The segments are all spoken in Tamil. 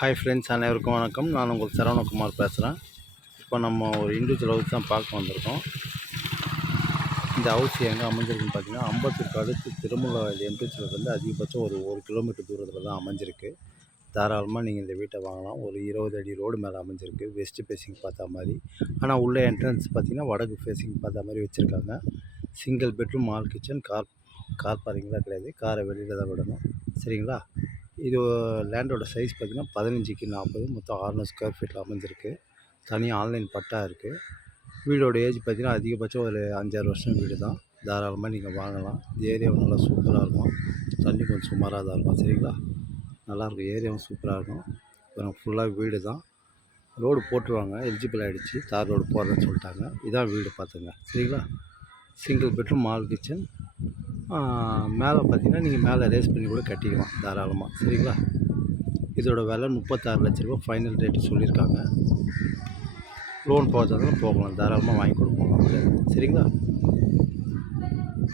ஹாய் ஃப்ரெண்ட்ஸ், அனைவருக்கும் வணக்கம். நான் உங்கள் சரவணகுமார் பேசுகிறேன். இப்போ நம்ம ஒரு இண்டிவிஜுவல் ஹவுஸ் தான் பார்க்க வந்திருக்கோம். இந்த ஹவுஸ் எங்கே அமைஞ்சிருக்குன்னு பார்த்தீங்கன்னா, அம்பத்தூருக்கு அடுத்து திருமூலவாயில் என்ட்ரன்ஸ்லேருந்து அதிகபட்சம் ஒரு கிலோமீட்டர் தூரத்தில் தான் அமைஞ்சிருக்கு. தாராளமாக நீங்கள் இந்த வீட்டை வாங்கலாம். ஒரு 20 அடி ரோடு மேலே அமைஞ்சிருக்கு, வெஸ்ட் ஃபேஸிங் பார்த்தா மாதிரி. ஆனால் உள்ள என்ட்ரன்ஸ் பார்த்தீங்கன்னா வடக்கு ஃபேஸிங் பார்த்தா மாதிரி வச்சுருக்காங்க. Single bedroom, hall kitchen, car பார்க்கிங்லாம் கிடையாது. காரை வெளியில் தான் விடணும். சரிங்களா? இது லேண்டோட சைஸ் பார்த்திங்கன்னா 15க்கு 40, மொத்தம் 600 ஸ்கொயர் ஃபீட்டில் அமைஞ்சிருக்கு. தனியாக ஆன்லைன் பட்டா இருக்குது. வீடோட ஏஜ் பார்த்திங்கன்னா அதிகபட்சம் ஒரு 5-6 வருஷம் வீடு தான். தாராளமாக நீங்கள் வாங்கலாம். ஏரியாவும் நல்லா சூப்பராக இருக்கும். தண்ணி கொஞ்சம் சுமாராக தான் இருக்கும். சரிங்களா? நல்லாயிருக்கும். ஏரியாவும் சூப்பராக இருக்கும். அப்புறம் ஃபுல்லாக வீடு தான். ரோடு போட்டுருவாங்க, எலிஜிபிள் ஆகிடுச்சு. தார் ரோடு போடுறேன்னு சொல்லிட்டாங்க. இதான் வீடு பார்த்துங்க. சரிங்களா? Single bedroom, hall kitchen. மேலே பார்த்தீங்கன்னா நீங்கள் மேலே ரேஸ் பண்ணி கூட கட்டிக்கலாம் தாராளமாக. சரிங்களா? இதோட விலை 36 லட்ச ரூபா ஃபைனல் ரேட்டு சொல்லியிருக்காங்க. லோன் போகிறதாலும் போகலாம், தாராளமாக வாங்கி கொடுப்போம் நமக்கு. சரிங்களா?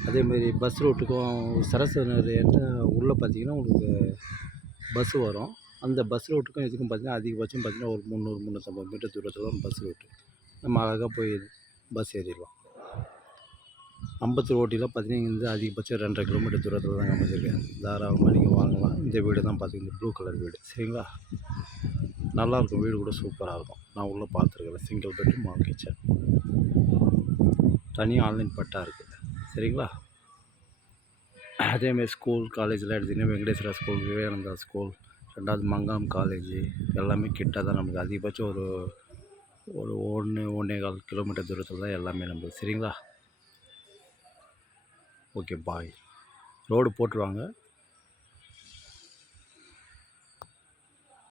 அதேமாரி பஸ் ரூட்டுக்கும் சரஸ்வதி உள்ளே பார்த்தீங்கன்னா உங்களுக்கு பஸ்ஸு வரும். அந்த பஸ் ரூட்டுக்கும் இதுக்கும் பார்த்தீங்கன்னா அதிகபட்சம் பார்த்தீங்கன்னா ஒரு 300-350 மீட்டர் தூரத்தில் தான் பஸ் ரூட்டு. நம்ம அழகாக போய் பஸ் ஏறிடலாம். அம்பத்தூர் ஓட்டியில் பார்த்தீங்கன்னா இங்கேருந்து அதிகபட்சம் 2.5 கிலோமீட்டர் தூரத்தில் தான் அமைஞ்சிருக்கேன். தாராளமாக நீங்கள் வாங்கலாம். இந்த வீடு தான் பார்த்தீங்கன்னா ப்ளூ கலர் வீடு. சரிங்களா? நல்லாயிருக்கும். வீடு கூட சூப்பராக இருக்கும். நான் உள்ளே பார்த்துருக்கேன். Single bedroom, hall kitchen. தனியாக ஆன்லைன் பட்டா இருக்குது. சரிங்களா? அதேமாதிரி ஸ்கூல், காலேஜெலாம் எடுத்திங்கன்னா வெங்கடேஸ்வரா ஸ்கூல், விவேகானந்தா ஸ்கூல், 2வது மங்கலம் காலேஜு எல்லாமே கிட்ட தான் நமக்கு. அதிகபட்சம் ஒரு 1-1.25 கிலோமீட்டர் தூரத்தில் தான் எல்லாமே நம்மளுக்கு. சரிங்களா? ஓகே, பாய். ரோடு போட்டுருவாங்க.